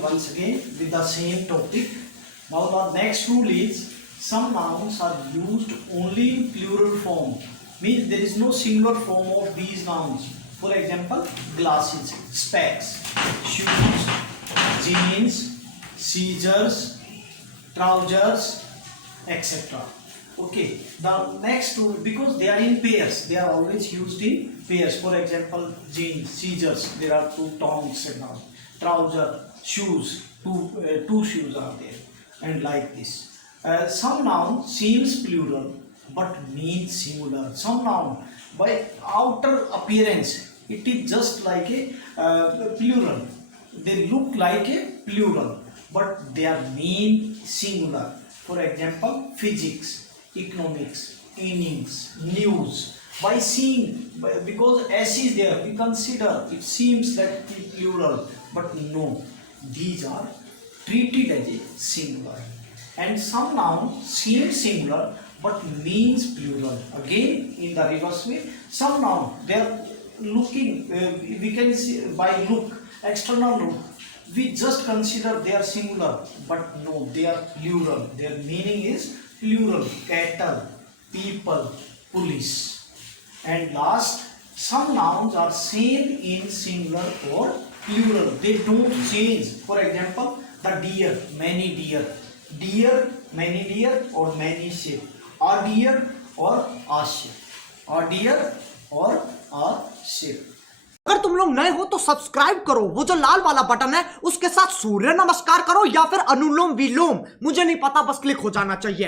Once again with the same topic. Now the next rule is some nouns are used only in plural form. Means there is no singular form of these nouns. For example, glasses, specs, shoes, jeans, scissors, trousers, etc. Okay, the next rule, because they are in pairs, they are always used in pairs. For example, jeans, scissors, there are two tongs and all. Trouser, shoes, two shoes are there, and like this. Some noun seems plural but means singular. Some noun by outer appearance it is just like a plural. They look like a plural but they are mean singular. For example, physics, economics, innings, news. By seeing, because S is there, we consider it seems like it plural, but no, these are treated as a singular. And some noun seems singular but means plural. Again, in the reverse way, some noun they are looking. We can see by look, external look. We just consider they are singular, but no, they are plural. Their meaning is plural. Cattle, people, police. And last, some nouns are same in singular or plural. They don't change. For example, the deer, many deer. Deer, many deer or many sheep. A deer or a sheep. A deer or a sheep. अगर तुम लोग नए हो तो subscribe करो, वो जो लाल वाला बटन है उसके साथ सूर्य नमस्कार करो या फिर अनुलोम विलोम, मुझे नहीं पता, बस क्लिक हो जाना चाहिए।